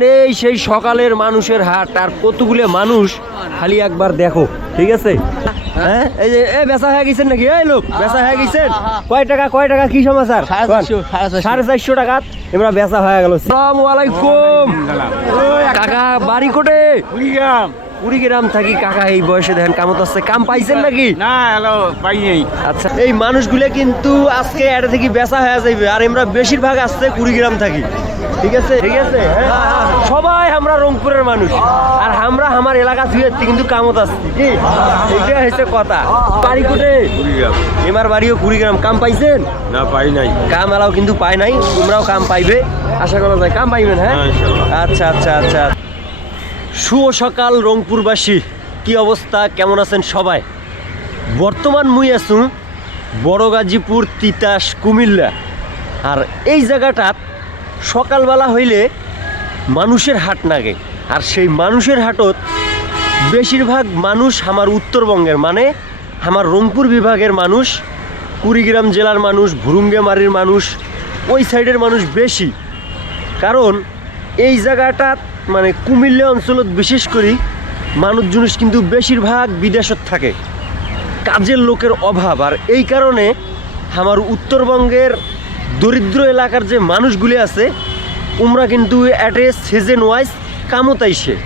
এই সেই সকালের মানুষের হাট আর কতগুলো মানুষ খালি একবার দেখো ঠিক আছে? হ্যাঁ? এই যে এ বেচা হয়ে গেছেন নাকি? এই লোক বেচা হয়ে গেছেন? কয় টাকা কয় টাকা কি সমাচার? সাড়ে চারশো, টাকা এবার বেচা হয়ে গেল। সালাম আলাইকুম। কাকা বাড়ি কোটে? কুড়িগ্রাম থাকি কাকা এই বয়সে দেখেন কামত আসছে কাম পাইছেন নাকি? না হ্যালো পাই নেই। আচ্ছা এই মানুষগুলো কিন্তু আজকে এটা থেকে বেচা হয়ে যাইবে আর আমরা বেশিরভাগ আসছে কুড়িগ্রাম থাকি। ঠিক আছে? ঠিক আছে হ্যাঁ? সবাই আমরা রংপুরের মানুষ আর আমরা আমার এলাকা ধুয়ে কিন্তু কামত আসছি কি? এইটা হচ্ছে কথা। বাড়ি কোটে? এমার বাড়িও কুড়িগ্রাম। কাম পাইছেন? না পাই নাই। কাম এলাও কিন্তু পায় নাই তোমরাও কাম পাইবে। আশা করা যায় কাম পাইবেন হ্যাঁ? হ্যাঁ, আচ্ছা আচ্ছা আচ্ছা। শুভ সকাল, রংপুরবাসী। কি অবস্থা? কেমন আছেন সবাই? বর্তমান মুই আছু বড় গাজীপুর, তিতাস, কুমিল্লা। আর এই জায়গাটাত সকালবেলা হইলে মানুষের হাট নাগে। আর সেই মানুষের হাটত বেশিরভাগ মানুষ আমার উত্তরবঙ্গের মানে আমার রংপুর বিভাগের মানুষ, কুড়িগ্রাম জেলার মানুষ, ভুরুঙ্গেমারির মানুষ, ওই সাইডের মানুষ বেশি। কারণ এই জায়গাটা মানে কুমিল্লা অঞ্চলত বিশেষ করে মানুষ জিনিস কিন্তু বেশিরভাগ বিদেশত থাকে। কাজের লোকের অভাব আর এই কারণে আমার উত্তরবঙ্গের দরিদ্র এলাকার যে মানুষগুলি আছে, উমরা কিন্তু এ সিজন ওয়াইজ কামত আইসে।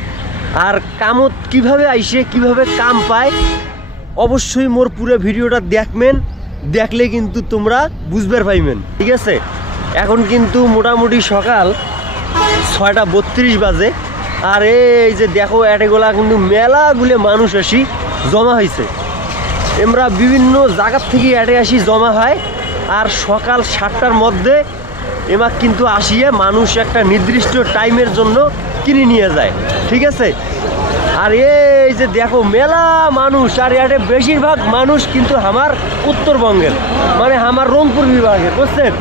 আর কামত কীভাবে আইসে, কীভাবে কাম পায়, অবশ্যই মোর পুরো ভিডিওটা দেখবেন। দেখলে কিন্তু তোমরা বুঝবার পাইবেন। ঠিক আছে? এখন কিন্তু মোটামুটি সকাল। ছয়টা বত্রিশ বাজে। আর এই যে দেখো এটেগুলা কিন্তু মেলাগুলো মানুষ আসি জমা হয়েছে আমরা বিভিন্ন জায়গার থেকে এটে আসি জমা হয়। আর সকাল সাতটার মধ্যে এবার কিন্তু আসিয়ে মানুষ একটা নির্দিষ্ট টাইমের জন্য কিনে নিয়ে যায়। ঠিক আছে? আর এই যে দেখো মেলা মানুষ আর এটে বেশিরভাগ মানুষ কিন্তু আমার উত্তরবঙ্গের। মানে আমার রংপুর বিভাগের বুঝছেন?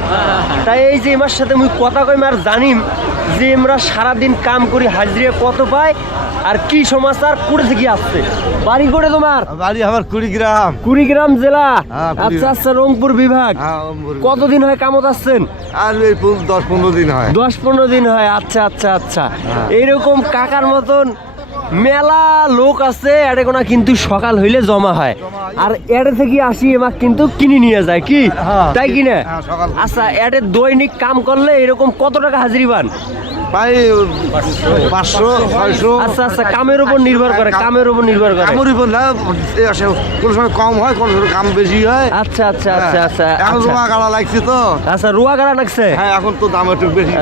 তাই এই যে এমার সাথে মুই কথা কইম আর জানিম যে আমরা সারাদিন কাম করি হাজিরে কত পাই আর কি সমাচার কুড়ি থেকে আসছে। বাড়ি করে তোমার? বাড়ি আমার কুড়িগ্রাম। কুড়িগ্রাম জেলা? হ্যাঁ। আচ্ছা আচ্ছা রংপুর বিভাগ। কতদিন হয় কামত আসছেন? আর এই দশ পনেরো দিন হয়। দশ পনেরো দিন হয় আচ্ছা আচ্ছা আচ্ছা। হ্যাঁ। এইরকম কাকার মতন মেলা লোক আছে এড়ে কোনা কিন্তু সকাল হইলে জমা হয়। আর এড়ে থেকে আসি এমাক কিন্তু কিনে নিয়ে যায় কি? হ্যাঁ, তাই কি? না হ্যাঁ। আচ্ছা এড়ে দৈনিক কাম করলে এরকম কত টাকা হাজিরি পান? পাঁচশো ছয়শো। আচ্ছা আচ্ছা কামের উপর নির্ভর করে কামের উপর নির্ভর করে। কামড়ি বন্ধা কোনো সময় কম হয় কোনো সময় কাম বেশি হয়। আচ্ছা আচ্ছা আচ্ছা আচ্ছা হ্যাঁ। এখন আচ্ছা। গাড়া লাগছে তো। আচ্ছা রুয়া গাড়া লাগছে? হ্যাঁ এখন তো দাম একটু বেশি।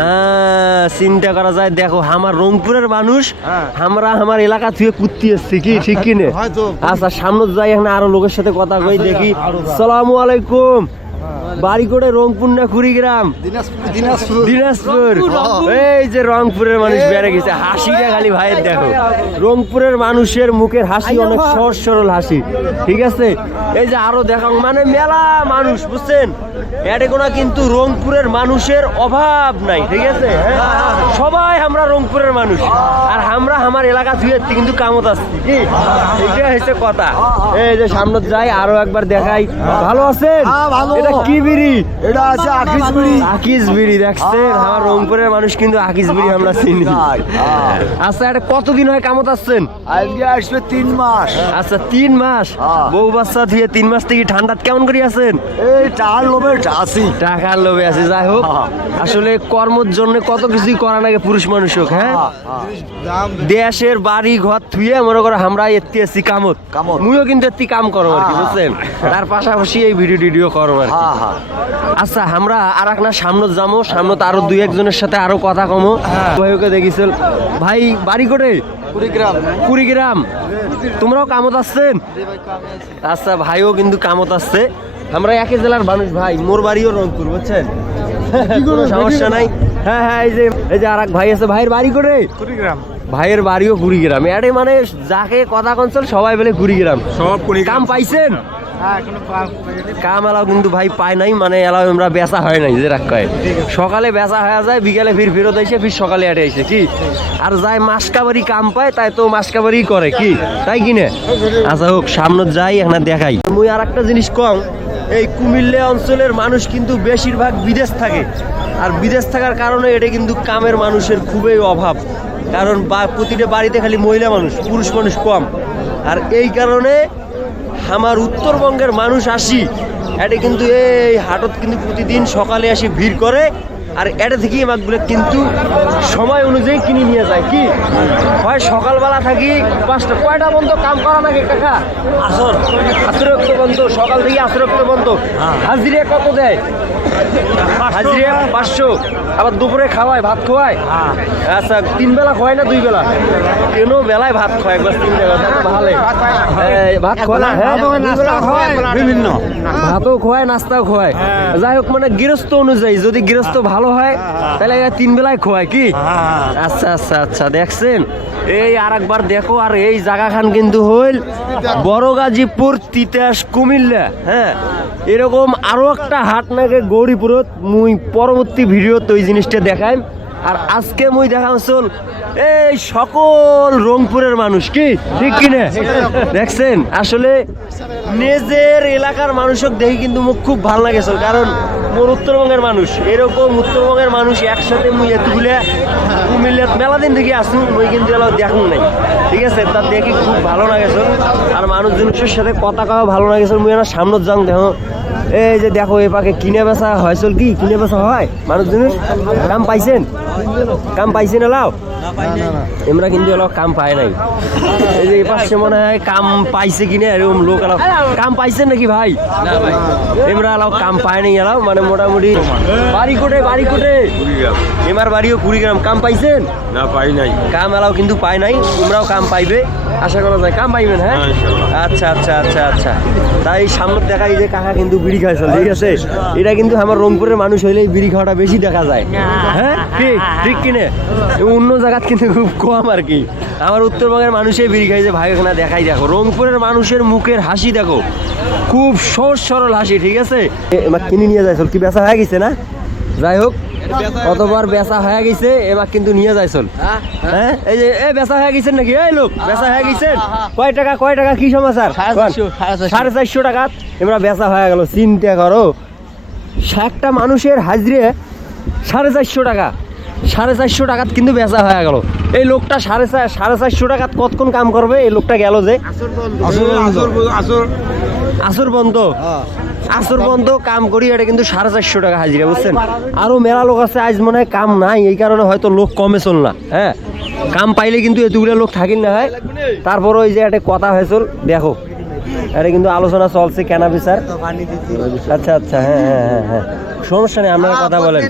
চিন্তা করা যায় দেখো আমার রংপুরের মানুষ হ্যাঁ। আমরা আমার এলাকা থেকে কুত্তি এসছি কি ঠিক কি না? আচ্ছা সামনে যাই এখানে আরও লোকের সাথে কথা কই আচ্ছা, দেখি। সালামু আলাইকুম। বাড়ি করে রংপুর না কুড়িগ্রাম? দিনাজপুর দিনাজপুর। দিনাজপুর। রংপুর। এই যে রংপুরের মানুষ বেড়ে গেছে। হাসিটা খালি ভাইয়ের দেখো। রংপুরের মানুষের মুখের হাসি অনেক সহজ সরল হাসি। ঠিক আছে? এই যে আরও দেখাও। মানে মেলা মানুষ বুঝছেন? এটে কোনো কিন্তু রংপুরের মানুষের অভাব নাই ঠিক আছে? হ্যাঁ? সবাই আমরা রংপুরের মানুষ। আর আমরা আমার এলাকা ধুয়ে কিন্তু কামত আসছি কি? এটা হচ্ছে কথা। এই যে সামনে যাই আরও একবার দেখাই। ভালো আছেন? হ্যাঁ, ভালো। এটা কি বিড়ি। এটা আছে আকিস বিড়ি। আকিস বিড়ি দেখছেন? আমার রংপুরের মানুষ কিন্তু আকিস বিড়ি আমরা চিনি। আচ্ছা এটা কতদিন হয় কামত আসছেন? আজকে আসবে তিন মাস। আচ্ছা তিন মাস। বউ বাচ্চা দিয়ে তিন মাস থেকে ঠান্ডাত কেমন করে আছেন? এই চার লোভে আসি টাকার লোভে আছে যাই হোক। আসলে কর্মর জন্য কত কিছুই করা লাগে পুরুষ মানুষ হোক হ্যাঁ? দেশের বাড়ি ঘর থুয়ে মনে করো আমরা এত্তি আছি কামত। কামত। মুইও কিন্তু এত্তি কাম করো আর কি। বুঝছেন? তার পাশাপাশি এই ভিডিও টিডিও করো আর কি। হ্যাঁ হ্যাঁ। আচ্ছা আমরা আর এক না সামনে যাব সামনে আরও দুই একজনের সাথে আরও কথা কমো। হ্যাঁ। ভাইকে দেখিছিল ভাই বাড়ি করে কুড়িগ্রাম। কুড়িগ্রাম। তোমরাও কামত আসছেন? আচ্ছা ভাইও কিন্তু কামত আসছে। আমরা একই জেলার মানুষ ভাই। মোর বাড়িও রংপুর বুঝছেন? কোনো সমস্যা নাই। হ্যাঁ হ্যাঁ এই যে এই যে আর এক ভাই আছে। ভাইয়ের বাড়ি করে কুড়িগ্রাম। ভাইয়ের বাড়িও কুড়িগ্রাম। এটাই মানে যাকে কথা কনসল সবাই বলে কুড়িগ্রাম। সব কুড়িগ্রাম। কাম পাইছেন? কাম এলাও কিন্তু ভাই পায় নাই মানে এলাও আমরা বেচা হয় নাই, যে রাখ কয়। সকালে বেচা হয়ে যায়, বিকালে ফির ফেরত এসে ফির সকালে আটে এসে কি? আর যাই মাসকাবারি কাম পায়, তাই তো মাসকাবারি করে, কি? তাই কিনে আচ্ছা হোক সামনে যাই এখানে দেখাই। মুই আর একটা জিনিস কম এই কুমিল্লা অঞ্চলের মানুষ কিন্তু বেশিরভাগ বিদেশ থাকে। আর বিদেশ থাকার কারণে এটা কিন্তু কামের মানুষের খুবই অভাব। কারণ প্রতিটা বাড়িতে খালি মহিলা মানুষ, পুরুষ মানুষ কম। আর এই কারণে আমার উত্তরবঙ্গের মানুষ আসি এটা কিন্তু এই হাটত কিন্তু প্রতিদিন সকালে আসি ভিড় করে। আর এটা থেকেই মাছগুলো কিন্তু সময় অনুযায়ী কিনে নিয়ে যায় কি? হয় সকালবেলা থাকি পাঁচটা কয়টা বন্ধ কাম করা নাকি কাকা? আসর। আসরক্ত বন্ধ সকাল থেকে আসরক্ত বন্ধ হাজিরে কত দেয়? হাজিরে পাঁচশো। আবার দুপুরে খাওয়ায় ভাত খাওয়ায় আচ্ছা তিন বেলা খাওয়ায় না দুই বেলা? কেন বেলায় ভাত খাওয়ায় একবার তিন বেলা ভালো। ভাত খাওয়া না হ্যাঁ? বিভিন্ন। ভাতও খোয়ায় নাস্তাও খোয়ায়। যাই হোক মানে গৃহস্থ অনুযায়ী যদি গৃহস্থ ভালো হয় তাহলে এরা তিন বেলায় খোয়ায় কি? আচ্ছা আচ্ছা আচ্ছা দেখছেন? এই আর একবার দেখো আর এই জায়গাখান কিন্তু হইল বড় গাজীপুর তিতাস কুমিল্লা হ্যাঁ? এরকম আরও একটা হাট নাকি গৌরীপুরত মুই পরবর্তী ভিডিওতে ওই জিনিসটা দেখাই আর আজকে মুই দেখাম চল এই সকল রংপুরের মানুষ, কি? ঠিক কিনে দেখছেন? আসলে নিজের এলাকার মানুষক দেখি কিন্তু মুখ খুব ভালো লাগেছে কারণ মোর উত্তরবঙ্গের মানুষ। এরকম উত্তরবঙ্গের মানুষ একসাথে মুই এতগুলা কুমিল্লাত মেলা দিন থেকে আসুন, মুই কিন্তু এলাও দেখুন নাই। ঠিক আছে? তা দেখি খুব ভালো লাগেছে আর মানুষজনের সাথে কথা কওয়া ভালো লাগেছে মুই না সামনে যাং দেখো। এই যে দেখো এ পাকে কিনে বেচা হয় চল কি? কিনে বেচা হয়? মানুষজনের কাম পাইছেন? কাম পাইছেন এলাও আমরা কিন্তু এলাও কাম পায় নাই। এই যে পাশে মনে হয় কাম পাইছে কিনে এরকম লোক এলাও কাম পাইছেন নাকি ভাই? এমরা এলাও কাম পায় নাই এলাও মানে মোটামুটি বাড়ি কোটে বাড়ি কোটে এমার বাড়িও কুড়িগ্রাম। কাম পাইছেন? না পাই নাই। কাম এলাও কিন্তু পায় নাই তোমরাও কাম পাইবে। আশা করা যায় কাম পাইবেন হ্যাঁ? হ্যাঁ, আচ্ছা আচ্ছা আচ্ছা আচ্ছা। তাই সামনে দেখাই যে কাকা কিন্তু বিড়ি খাইছিল ঠিক আছে। এটা কিন্তু আমার রংপুরের মানুষ হইলে বিড়ি খাওয়াটা বেশি দেখা যায়। হ্যাঁ? কি? ঠিক কিনে? অন্য জায়গাত কিন্তু খুব কম আর কি। আমার উত্তরবঙ্গের মানুষে বিড়ি খাইছে ভাই না দেখাই দেখো। রংপুরের মানুষের মুখের হাসি দেখো। খুব সহজ সরল হাসি ঠিক আছে? কিনে নিয়ে যায় কি বেচা হয়ে গেছে না? যাই হোক। কতবার বেচা হয়ে গেছে এবার কিন্তু নিয়ে যাইছিল হ্যাঁ এই যে এ বেচা হয়ে গেছেন নাকি? এই লোক বেচা হয়ে গেছেন কয় টাকা কয় টাকা কি সমাচার? সাড়ে চারশো টাকা। এবার বেচা হয়ে গেল চিন্তা করো। একটা মানুষের হাজরে সাড়ে চারশো টাকা। সাড়ে চারশো টাকাত কিন্তু বেচা হয়ে গেল। এই লোকটা সাড়ে সাড়ে চারশো টাকাত কতক্ষণ কাম করবে? এই লোকটা গেল যে। আসর আসর আসর আসর বন্ধ। আসর পর্যন্ত কাম করি এটা কিন্তু সাড়ে চারশো টাকা হাজিরা বুঝছেন? আরও মেলা লোক আছে আজ মনে হয় কাম নাই এই কারণে হয়তো লোক কমে চল না হ্যাঁ? কাম পাইলে কিন্তু এতগুলো লোক থাকিল না হয়? তারপর ওই যে একটা কথা হয়েছিল দেখো এটা কিন্তু আলোচনা চলছে কেনা বিচার আচ্ছা আচ্ছা হ্যাঁ হ্যাঁ হ্যাঁ হ্যাঁ। সমস্যা নেই আপনারা কথা বলেন।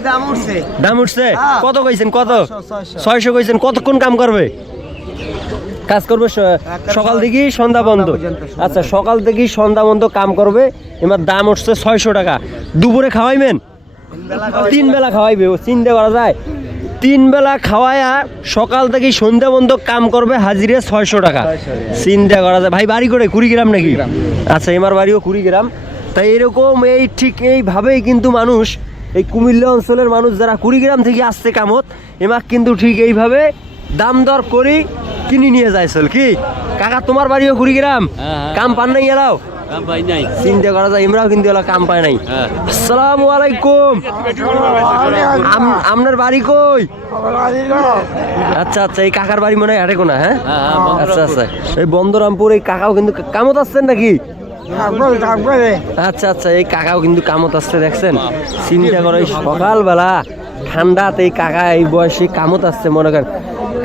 দাম উঠছে কত কইছেন কত? ছয়শো কইছেন কতক্ষণ কাম করবে? কাজ করবে সকাল থেকে সন্ধ্যা বন্ধ। আচ্ছা সকাল থেকে সন্ধ্যা বন্ধ কাম করবে এবার দাম উঠছে ছয়শো টাকা। দুপুরে খাওয়াইবেন? তিন বেলা খাওয়াইবে চিন্তা করা যায়। তিন বেলা খাওয়ায়া সকাল থেকে সন্ধ্যা বন্ধ কাম করবে হাজিরে ছয়শো টাকা। চিন্তা করা যায়। ভাই বাড়ি করে কুড়িগ্রাম নাকি? আচ্ছা এমার বাড়িও কুড়িগ্রাম। তাই এরকম এই ঠিক এইভাবেই কিন্তু মানুষ এই কুমিল্লা অঞ্চলের মানুষ যারা কুড়িগ্রাম থেকে আসছে কামত এমাক কিন্তু ঠিক এইভাবে দাম দর করি কিনে নিয়ে যায় কি? কাকা তোমার বাড়িও কুড়িগ্রাম? কাম পান নাই এলাও? চিন্তা করা যায় ইমরাও কিন্তু এলা কাম পায় নাই। আসসালামু আলাইকুম। আপনার বাড়ি কই? আচ্ছা আচ্ছা এই কাকার বাড়ি মনে হয় আরে কোনা হ্যাঁ? আচ্ছা আচ্ছা। এই বন্দরামপুর এই কাকাও কিন্তু কামত আসছেন নাকি? আচ্ছা আচ্ছা এই কাকাও কিন্তু কামত আসছে দেখছেন? চিন্তা করো সকালবেলা ঠান্ডাতে এই কাকা এই বয়সে কামত আসছে মনে করেন।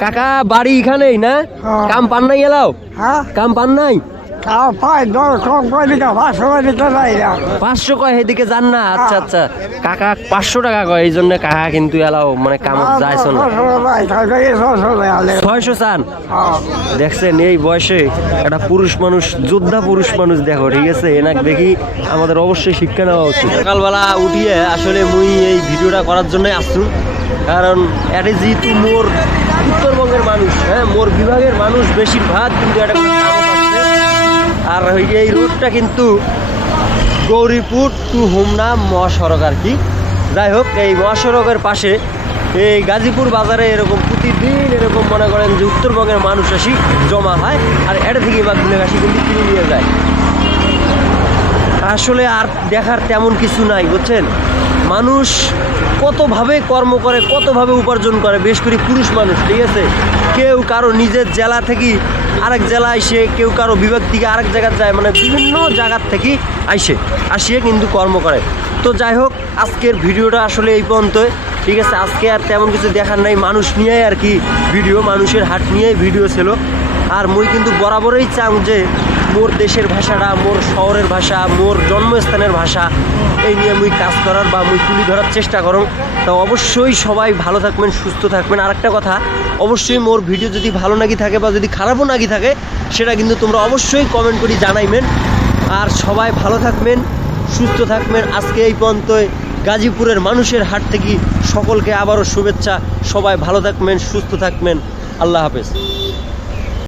কাকা বাড়ি এখানেই না? কাম পান নাই এলাও? হ্যাঁ। কাম পান নাই? পাঁচশো কয় এদিকে যান না? আচ্ছা আচ্ছা। কাকা পাঁচশো টাকা কয় এই জন্য কাকা কিন্তু এলাও মানে কামত যাইছ না। ছয়শো চান? দেখছেন এই বয়সে একটা পুরুষ মানুষ যোদ্ধা পুরুষ মানুষ দেখো ঠিক আছে? এনাক দেখি আমাদের অবশ্যই শিক্ষা নেওয়া উচিত। সকালবেলা উঠিয়ে আসলে মুই এই ভিডিওটা করার জন্যই আসছু। কারণ এটা যেহেতু মোর উত্তরবঙ্গের মানুষ হ্যাঁ মোর বিভাগের মানুষ বেশিরভাগ কিন্তু এটা আর এই রোডটা কিন্তু গৌরীপুর টু হোমনা মহাসড়ক আর কি। যাই হোক, এই মহাসড়কের পাশে এই গাজীপুর বাজারে এরকম প্রতিদিন এরকম মনে করেন যে উত্তরবঙ্গের মানুষ আসি, জমা হয়, আর এটা থেকে মাগুলে আসি কিন্তু কিনে নিয়ে যায়। আসলে আর দেখার তেমন কিছু নাই, বুঝছেন? মানুষ কতভাবে কর্ম করে, কতভাবে উপার্জন করে, বেশ করে পুরুষ মানুষ, ঠিক আছে? কেউ কারও নিজের জেলা থেকে আরেক জেলা আইসে কেউ কারও বিভাগ থেকে আরেক জায়গায় যায় মানে বিভিন্ন জায়গার থেকে আইসে আসিয়ে কিন্তু কর্ম করে। তো যাই হোক, আজকের ভিডিওটা আসলে এই পর্যন্তই, ঠিক আছে? আজকে আর তেমন কিছু দেখার নাই, মানুষ নিয়েই আর কি ভিডিও, মানুষের হাট নিয়েই ভিডিও ছিল। আর মুই কিন্তু বরাবরই চাং যে মোর দেশের ভাষাটা, মোর শহরের ভাষা, মোর জন্মস্থানের ভাষা, এই নিয়ে মুই কাজ করার বা মুই তুলি ধরার চেষ্টা করং। তো অবশ্যই সবাই ভালো থাকবেন, সুস্থ থাকবেন। আর একটা কথা, অবশ্যই মোর ভিডিও যদি ভালো নাকি থাকে বা যদি খারাপও নাকি থাকে, সেটা কিন্তু তোমরা অবশ্যই কমেন্ট করে জানাইবেন। আর সবাই ভালো থাকবেন, সুস্থ থাকবেন। আজকে এই পর্যন্তই। গাজীপুরের মানুষের হাট থেকে সকলকে আবারও শুভেচ্ছা। সবাই ভালো থাকবেন, সুস্থ থাকবেন। আল্লাহ হাফেজ।